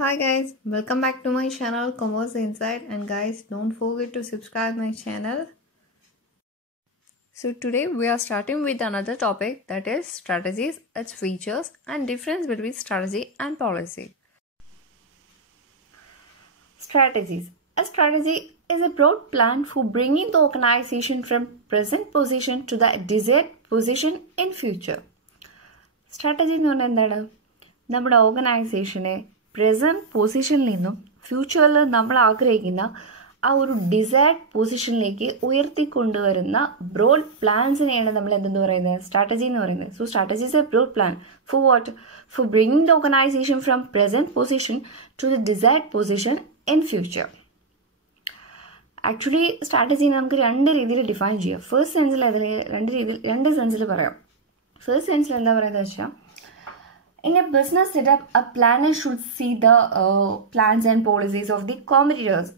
Hi guys, welcome back to my channel Commerce Insight, and guys, don't forget to subscribe my channel. So today we are starting with another topic, that is strategies, its features and difference between strategy and policy. Strategies. A strategy is a broad plan for bringing the organization from present position to the desired position in future. Strategy എന്ന് പറഞ്ഞാൽ എന്താണ്? നമ്മുടെ ഓർഗനൈസേഷനെ present പൊസിഷനിൽ നിന്നും ഫ്യൂച്ചറിൽ നമ്മൾ ആഗ്രഹിക്കുന്ന ആ ഒരു ഡിസൈർഡ് പൊസിഷനിലേക്ക് ഉയർത്തിക്കൊണ്ടുവരുന്ന ബ്രോഡ് പ്ലാൻസിനെയാണ് നമ്മൾ എന്തെന്ന് പറയുന്നത്? സ്ട്രാറ്റജി എന്ന് പറയുന്നത്. So strategy is a broad plan for what? For bringing the organisation from present position to the desired position in future. Actually strategy നമുക്ക് രണ്ട് രീതിയിൽ ഡിഫൈൻ ചെയ്യാം. ഫസ്റ്റ് സെൻസിൽ അതിൽ രണ്ട് സെൻസിൽ പറയാം. ഫസ്റ്റ് സെൻസിൽ എന്താ പറയുന്നത് വെച്ചാൽ, in a business setup, a planner should see the plans and policies of the competitors,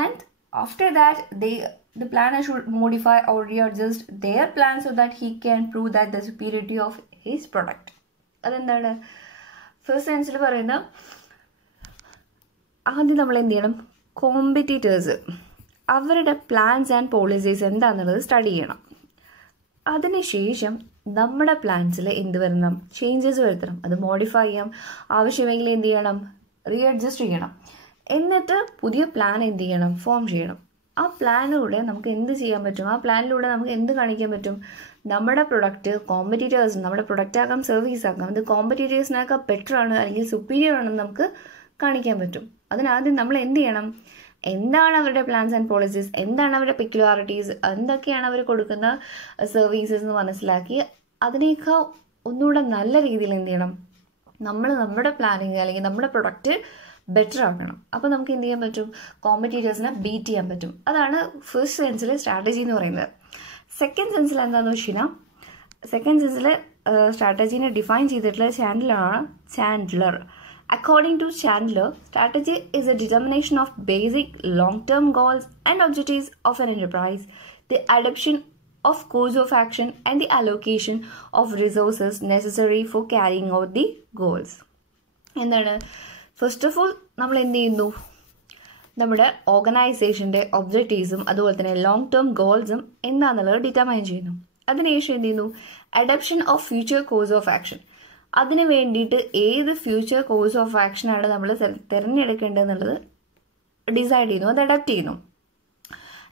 and after that the planner should modify or readjust their plan so that he can prove that the superiority of his product. അതെന്താണ് first സെൻസിൽ പറയുന്ന? ആദ്യം നമ്മൾ എന്ത് ചെയ്യണം? Competitors അവരുടെ plans and policies എന്താണെന്നുള്ളത് study ചെയ്യണം. അതിനുശേഷം നമ്മുടെ പ്ലാൻസിൽ എന്ത് വരണം? ചേഞ്ചസ് വരുത്തണം. അത് മോഡിഫൈ ചെയ്യാം, ആവശ്യമെങ്കിൽ എന്ത് ചെയ്യണം? റീഅഡ്ജസ്റ്റ് ചെയ്യണം. എന്നിട്ട് പുതിയ പ്ലാൻ എന്ത് ചെയ്യണം? ഫോം ചെയ്യണം. ആ പ്ലാനിലൂടെ നമുക്ക് എന്ത് ചെയ്യാൻ പറ്റും? ആ പ്ലാനിലൂടെ നമുക്ക് എന്ത് കാണിക്കാൻ പറ്റും? നമ്മുടെ പ്രൊഡക്റ്റ് കോമ്പറ്റീറ്റേഴ്സ്, നമ്മുടെ പ്രൊഡക്റ്റ് ആക്കാം, സർവീസ് ആക്കാം, അത് കോമ്പറ്റീറ്റേഴ്സിനൊക്കെ ബെറ്റർ ആണ് അല്ലെങ്കിൽ സുപ്പീരിയർ ആണെന്ന് നമുക്ക് കാണിക്കാൻ പറ്റും. അതിനാദ്യം നമ്മൾ എന്ത് ചെയ്യണം? എന്താണ് അവരുടെ പ്ലാൻസ് ആൻഡ് പോളിസീസ്, എന്താണ് അവരുടെ പെക്യുലാരിറ്റീസ്, എന്തൊക്കെയാണ് അവർ കൊടുക്കുന്ന സർവീസസ് എന്ന് മനസ്സിലാക്കി അതിനേക്കാൾ ഒന്നുകൂടെ നല്ല രീതിയിൽ എന്ത് ചെയ്യണം? നമ്മൾ നമ്മുടെ പ്ലാനിങ് അല്ലെങ്കിൽ നമ്മുടെ പ്രൊഡക്റ്റ് ബെറ്റർ ആക്കണം. അപ്പോൾ നമുക്ക് എന്ത് ചെയ്യാൻ പറ്റും? കോമ്പറ്റീറ്റേഴ്സിനെ ബീറ്റ് ചെയ്യാൻ പറ്റും. അതാണ് ഫസ്റ്റ് സെൻസിൽ സ്ട്രാറ്റജി എന്ന് പറയുന്നത്. സെക്കൻഡ് സെൻസിൽ എന്താണെന്ന് വെച്ച് കഴിഞ്ഞാൽ, സെക്കൻഡ് സെൻസിൽ സ്ട്രാറ്റജീനെ ഡിഫൈൻ ചെയ്തിട്ടുള്ള Chandler. According to Chandler, strategy is a determination of basic long-term goals and objectives of an enterprise, the adoption of course of action, and the allocation of resources necessary for carrying out the goals. എന്താണ്? First of all നമ്മൾ എന്ത് ചെയ്യുന്നു? നമ്മുടെ ഓർഗനൈസേഷൻ്റെ ഒബ്ജക്റ്റീവ്സും അതുപോലെ തന്നെ long term ഗോൾസും എന്താണെന്നുള്ളത് determine ചെയ്യുന്നു. അതിനുശേഷം എന്ത് ചെയ്യുന്നു? Adoption of future course of action. അതിന് വേണ്ടിയിട്ട് ഏത് ഫ്യൂച്ചർ കോഴ്സ് ഓഫ് ആക്ഷനാണ് നമ്മൾ തിരഞ്ഞെടുക്കേണ്ടതെന്നുള്ളത് ഡിസൈഡ് ചെയ്യുന്നു, അത് അഡാപ്റ്റ് ചെയ്യുന്നു.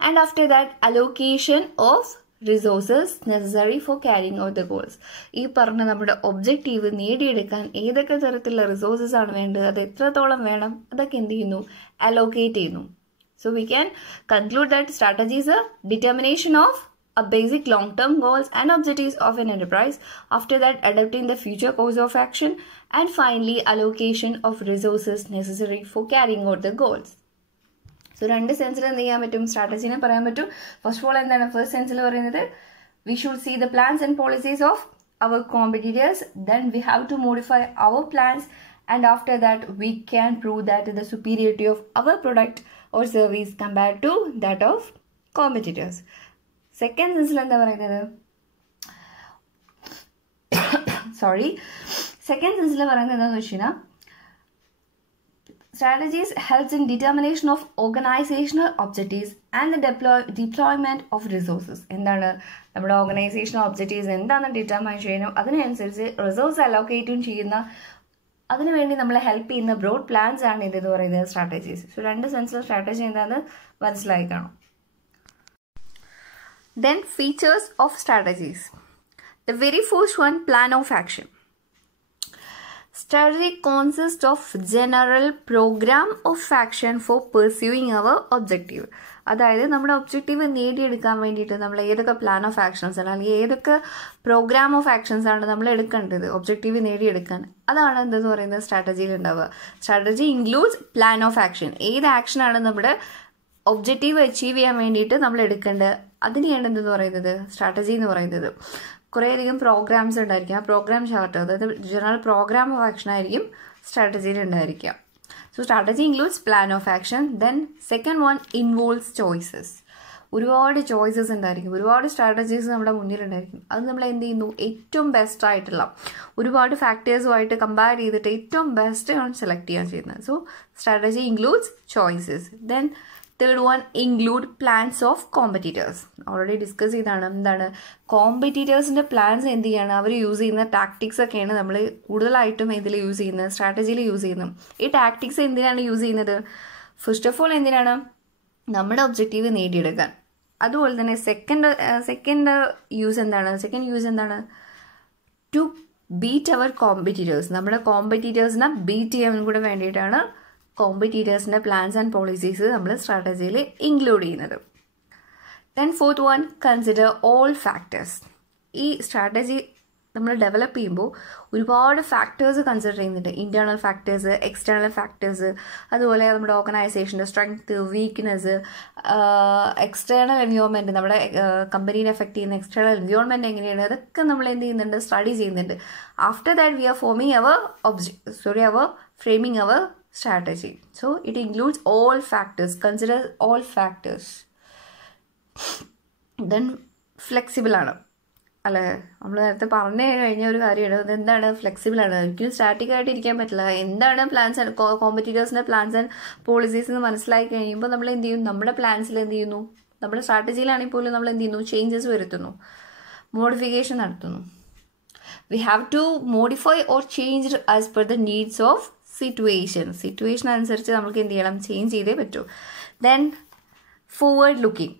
And after that allocation of resources necessary four carrying out the goals. ഈ പറഞ്ഞ നമ്മുടെ ഒബ്ജക്റ്റീവ് നേടിയെടുക്കാൻ ഏതൊക്കെ തരത്തിലുള്ള റിസോഴ്സസ് ആണ് വേണ്ടത്, അത് എത്രത്തോളം വേണം, അതൊക്കെ എന്ത് ചെയ്യുന്നു? അലോക്കേറ്റ് ചെയ്യുന്നു. So we can conclude that strategy is A determination of a basic long-term goals and objectives of an enterprise, after that adopting the future course of action, and finally allocation of resources necessary for carrying out the goals. So രണ്ട് സെൻസിൽ എന്ത് ചെയ്യാൻ പറ്റും? സ്ട്രാറ്റജിനെ പറയാൻ പറ്റും. First of all എന്താണ് first സെൻസിൽ പറയുന്നത്? We should see the plans and policies of our competitors, then we have to modify our plans, and after that we can prove that the superiority of our product or service compared to that of competitors. Second സെൻസിൽ എന്താ പറയുന്നത്? Second സെൻസിൽ പറയുന്നത് എന്താണെന്ന് വെച്ച് കഴിഞ്ഞാൽ, strategies helps in determination of organisational objectives and the deployment of resources. എന്താണ്? നമ്മുടെ ഓർഗനൈസേഷണൽ ഒബ്ജക്റ്റീവ്സ് എന്താണെന്ന് ഡിറ്റർമൈൻ ചെയ്യുന്നു, അതിനനുസരിച്ച് റിസോഴ്സ് അലോക്കേറ്റും ചെയ്യുന്ന, അതിനുവേണ്ടി നമ്മളെ ഹെൽപ്പ് ചെയ്യുന്ന ബ്രോഡ് പ്ലാൻസ് ആണ് ഇതെന്ന് പറയുന്നത് സ്ട്രാറ്റജീസ്. സോ രണ്ട് സെൻസിൽ സ്ട്രാറ്റജി എന്താണെന്ന് മനസ്സിലായി കാണും. Then features of strategies. The very first one, plan of action. Strategy consists of general program of action for pursuing our objective. അതായത് നമ്മുടെ ഒബ്ജക്റ്റീവ് നേടിയെടുക്കാൻ വേണ്ടിയിട്ട് നമ്മൾ ഏതൊക്കെ പ്ലാൻ ഓഫ് ആക്ഷൻസ് ആണ് അല്ലെങ്കിൽ ഏതൊക്കെ പ്രോഗ്രാം ഓഫ് ആക്ഷൻസ് ആണ് നമ്മൾ എടുക്കേണ്ടത് ഒബ്ജക്റ്റീവ് നേടിയെടുക്കാൻ, അതാണ് എന്തെന്ന് പറയുന്നത് സ്ട്രാറ്റജിയിൽ ഉണ്ടാവുക. Strategy includes plan of action. ഏത് ആക്ഷനാണ് നമ്മുടെ ഒബ്ജക്റ്റീവ് അച്ചീവ് ചെയ്യാൻ വേണ്ടിയിട്ട് നമ്മൾ എടുക്കേണ്ടത്, അതിനെയാണ് എന്തെന്ന് പറയുന്നത്? സ്ട്രാറ്റജി എന്ന് പറയുന്നത്. കുറേയധികം പ്രോഗ്രാംസ് ഉണ്ടായിരിക്കും. ആ പ്രോഗ്രാം ചാർട്ട്, അതായത് ജനറൽ പ്രോഗ്രാം ഓഫ് ആക്ഷൻ ആയിരിക്കും സ്ട്രാറ്റജിയിൽ ഉണ്ടായിരിക്കുക. So strategy includes plan of action. Then second one involves choices. ഒരുപാട് ചോയ്സസ് ഉണ്ടായിരിക്കും, ഒരുപാട് സ്ട്രാറ്റജീസ് നമ്മുടെ മുന്നിലുണ്ടായിരിക്കും. അത് നമ്മൾ എന്ത് ചെയ്യുന്നു, ഏറ്റവും ബെസ്റ്റ് ആയിട്ടുള്ള ഒരുപാട് ഫാക്ടേഴ്സുമായിട്ട് കമ്പയർ ചെയ്തിട്ട് ഏറ്റവും ബെസ്റ്റ് ആണ് സെലക്ട് ചെയ്യാൻ ചെയ്യുന്നത്. So strategy includes choices. Then third one, include plans of competitors. Already discuss ചെയ്താണ്. എന്താണ് കോമ്പറ്റീറ്റേഴ്സിൻ്റെ പ്ലാൻസ് എന്ത് ചെയ്യാണ്, അവർ യൂസ് ചെയ്യുന്ന ടാക്ടിക്സ് ഒക്കെയാണ് നമ്മൾ കൂടുതലായിട്ടും ഇതിൽ യൂസ് ചെയ്യുന്നത്, സ്ട്രാറ്റജിയിൽ യൂസ് ചെയ്യുന്നത്. ഈ ടാക്ടിക്സ് എന്തിനാണ് യൂസ് ചെയ്യുന്നത്? ഫസ്റ്റ് ഓഫ് ഓൾ എന്തിനാണ്, നമ്മുടെ ഒബ്ജക്റ്റീവ് നേടിയെടുക്കാൻ. അതുപോലെ തന്നെ സെക്കൻഡ് യൂസ് എന്താണ്, ടു ബീറ്റ് അവർ കോമ്പറ്റീറ്റേഴ്സ്. നമ്മുടെ കോമ്പറ്റീറ്റേഴ്സിനെ ബീറ്റ് ചെയ്യാൻ കൂടെ വേണ്ടിയിട്ടാണ് കോമ്പറ്റീറ്റേഴ്സിൻ്റെ പ്ലാൻസ് ആൻഡ് പോളിസീസ് നമ്മൾ സ്ട്രാറ്റജിയിൽ ഇൻക്ലൂഡ് ചെയ്യുന്നത്. Then fourth one, consider all factors. ഈ സ്ട്രാറ്റജി നമ്മൾ ഡെവലപ്പ് ചെയ്യുമ്പോൾ ഒരുപാട് ഫാക്ടേഴ്സ് കൺസിഡർ ചെയ്യുന്നുണ്ട്. ഇൻറ്റേർണൽ ഫാക്ടേഴ്സ്, എക്സ്റ്റേണൽ ഫാക്ടേഴ്സ്, അതുപോലെ നമ്മുടെ ഓർഗനൈസേഷൻ്റെ സ്ട്രെങ്ത്, വീക്ക്നെസ്, എക്സ്റ്റേണൽ എൻവയോൺമെൻറ്റ്, നമ്മുടെ കമ്പനീനെ എഫക്ട് ചെയ്യുന്ന എക്സ്റ്റേണൽ എൻവയോൺമെൻറ്റ് എങ്ങനെയാണ്, അതൊക്കെ നമ്മൾ എന്ത് ചെയ്യുന്നുണ്ട്, സ്റ്റഡി ചെയ്യുന്നുണ്ട്. After that we are framing our strategy. So it includes all factors. Consider all factors. Then flexible ആണ് അല്ലേ, നമ്മൾ നേരത്തെ പറഞ്ഞു കഴിഞ്ഞ ഒരു കാര്യമാണ്. അതെന്താണ്, ഫ്ലെക്സിബിൾ ആണ്. ഒരിക്കലും സ്റ്റാറ്റിക് ആയിട്ട് ഇരിക്കാൻ പറ്റില്ല. എന്താണ് പ്ലാൻസ് ആൻഡ് കോമ്പറ്റീറ്റേഴ്സിൻ്റെ പ്ലാൻസ് ആൻഡ് പോളിസീസ് എന്ന് മനസ്സിലാക്കി കഴിയുമ്പോൾ നമ്മൾ എന്ത് ചെയ്യും, നമ്മുടെ പ്ലാൻസിൽ എന്ത് ചെയ്യുന്നു, നമ്മുടെ സ്ട്രാറ്റജിയിലാണെങ്കിൽ പോലും നമ്മൾ എന്ത് ചെയ്യുന്നു, ചേഞ്ചസ് വരുത്തുന്നു, മോഡിഫിക്കേഷൻ നടത്തുന്നു. We have to modify or change as per the needs of situation അനുസരിച്ച് നമുക്ക് എന്ത് ചെയ്യണം, ചേഞ്ച് ചെയ്തേ പറ്റൂ. Then forward looking.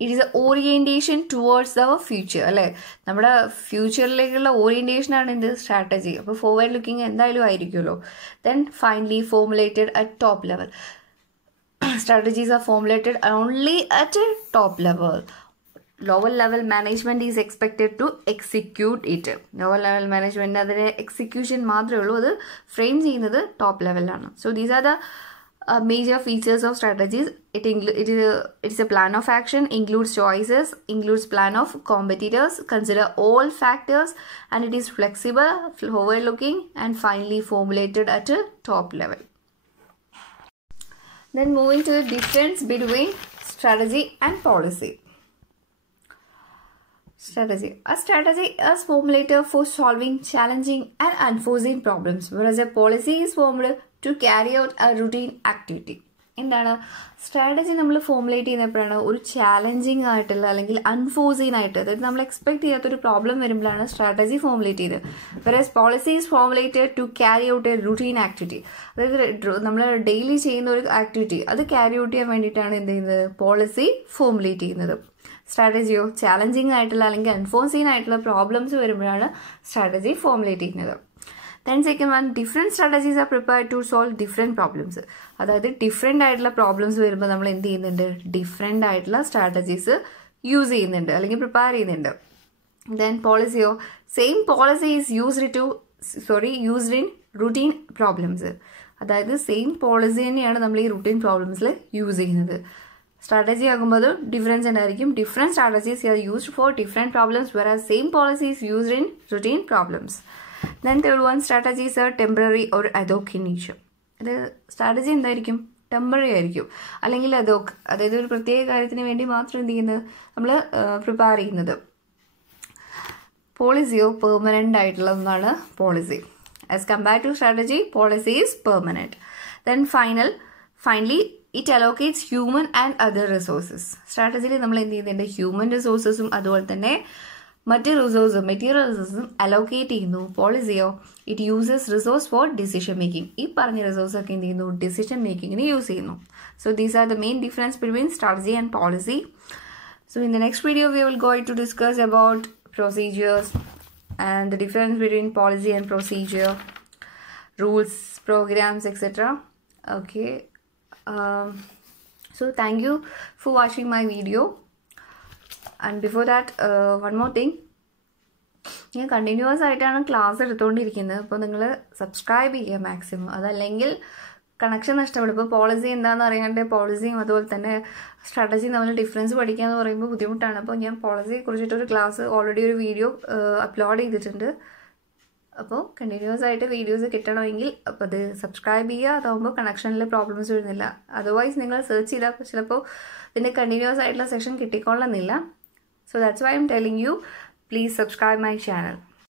It is a orientation towards our future അല്ലേ, നമ്മുടെ ഫ്യൂച്ചറിലേക്കുള്ള ഓറിയൻറ്റേഷനാണ് എന്ത്, സ്ട്രാറ്റജി. അപ്പോൾ ഫോർവേഡ് ലുക്കിംഗ് എന്തായാലും ആയിരിക്കുമല്ലോ. Then finally formulated at top level. Strategies are formulated only at top level. Lower level management is expected to execute it. Lower level management അതിൻ്റെ execution മാത്രമേ ഉള്ളൂ, അത് ഫ്രെയിം ചെയ്യുന്നത് ടോപ്പ് ലെവലിലാണ്. So these are the major features of strategies. It's a plan of action, includes choices, includes plan of competitors, consider all factors, and it is flexible, forward looking, and finally formulated at a top level. Then moving to the difference between strategy and policy. A strategy is formulated for solving challenging and unforeseen problems, whereas a policy is formed to carry out a routine activity. എന്താണ് strategy നമ്മൾ formulate ചെയ്യുന്നപ്പോഴാണ് ഒരു challenging ആയിട്ടുള്ള അല്ലെങ്കിൽ unforeseen ആയിട്ട്, അതായത് നമ്മൾ expect ചെയ്യാത്തൊരു problem വരുമ്പോഴാണ് സ്ട്രാറ്റജി ഫോർമുലേറ്റ് ചെയ്തത്. Versus policy is formulated to carry out a routine activity. അതായത് നമ്മൾ ഡെയിലി ചെയ്യുന്ന ഒരു ആക്ടിവിറ്റി അത് ക്യാരി ഔട്ട് ചെയ്യാൻ വേണ്ടിയിട്ടാണ് എന്ത് ചെയ്യുന്നത്, പോളിസി ഫോർമുലേറ്റ് ചെയ്യുന്നത്. സ്ട്രാറ്റജിയോ ചാലഞ്ചിങ് ആയിട്ടുള്ള അല്ലെങ്കിൽ അൺഫോർസീൻ ആയിട്ടുള്ള പ്രോബ്ലംസ് വരുമ്പോഴാണ് സ്ട്രാറ്റജി ഫോർമുലേറ്റ് ചെയ്യുന്നത്. Then second one, different strategies are prepared to solve different problems. അതായത് ഡിഫറെൻ്റ് ആയിട്ടുള്ള പ്രോബ്ലംസ് വരുമ്പോൾ നമ്മൾ എന്ത് ചെയ്യുന്നുണ്ട്, ഡിഫറെൻ്റ് ആയിട്ടുള്ള സ്ട്രാറ്റജീസ് യൂസ് ചെയ്യുന്നുണ്ട് അല്ലെങ്കിൽ പ്രിപ്പയർ ചെയ്യുന്നുണ്ട്. ദെൻ പോളിസിയോ, same policy is used in routine problems. അതായത് സെയിം പോളിസി തന്നെയാണ് നമ്മൾ ഈ റുട്ടീൻ പ്രോബ്ലംസിൽ യൂസ് ചെയ്യുന്നത്. സ്ട്രാറ്റജി ആകുമ്പോൾ ഡിഫറൻസ് ഉണ്ടായിരിക്കും. Different strategies are used for different problems, whereas same policy is used in routine problems. Then third one, strategies are temporary or ad hoc in nature. അത് strategy എന്തായിരിക്കും, temporary ആയിരിക്കും അല്ലെങ്കിൽ ad hoc, അതായത് ഒരു പ്രത്യേക കാര്യത്തിന് വേണ്ടി മാത്രം എന്ത് ചെയ്യുന്നത് നമ്മൾ പ്രിപ്പയർ ചെയ്യുന്നത്. പോളിസിയോ പെർമനൻ്റ് ആയിട്ടുള്ള ഒന്നാണ് policy. As compared to strategy, policy is permanent. Then finally it allocates human and other resources. സ്ട്രാറ്റജിയിൽ നമ്മൾ എന്ത് ചെയ്യുന്നുണ്ട്, ഹ്യൂമൻ റിസോഴ്സസും അതുപോലെ തന്നെ മറ്റ് മെറ്റീരിയൽ റിസോഴ്സും അലോക്കേറ്റ് ചെയ്യുന്നു. പോളിസിയോ it uses resource for decision making. ഈ പറഞ്ഞ റിസോഴ്സ് ഒക്കെ എന്ത് ചെയ്യുന്നു, ഡിസിഷൻ മേക്കിങ്ങിന് യൂസ് ചെയ്യുന്നു. So these are the main difference between strategy and policy. So in the next video we will go to discuss about procedures and the difference between policy and procedure, rules, programs, etc. Okay. So thank you for watching my video. And before that, one more thing. ഞാൻ continuous ആയിട്ടാണ് class എടുത്തുകൊണ്ടിരിക്കുന്നത്. അപ്പോൾ നിങ്ങൾ subscribe ചെയ്യുക maximum. അതല്ലെങ്കിൽ connection നഷ്ടപ്പെടും. ഇപ്പോൾ policy എന്താണെന്ന് അറിയാണ്ട് പോളിസിയും അതുപോലെ തന്നെ സ്ട്രാറ്റജിയും തമ്മിൽ ഡിഫറൻസ് പഠിക്കുക എന്ന് പറയുമ്പോൾ ബുദ്ധിമുട്ടാണ്. അപ്പോൾ ഞാൻ പോളിസിയെ കുറിച്ചിട്ടൊരു ക്ലാസ് ഓൾറെഡി ഒരു വീഡിയോ അപ്ലോഡ് ചെയ്തിട്ടുണ്ട്. അപ്പോൾ കണ്ടിന്യൂസ് ആയിട്ട് വീഡിയോസ് കിട്ടണമെങ്കിൽ അപ്പോൾ അത് സബ്സ്ക്രൈബ് ചെയ്യുക. അതാകുമ്പോൾ കണക്ഷനിൽ പ്രോബ്ലംസ് വരുന്നില്ല. അതർവൈസ് നിങ്ങൾ സെർച്ച് ചെയ്താൽ ചിലപ്പോൾ ഇതിൻ്റെ കണ്ടിന്യൂസ് ആയിട്ടുള്ള സെക്ഷൻ കിട്ടിക്കൊള്ളുന്നില്ല. So that's why I'm telling you, please subscribe my channel.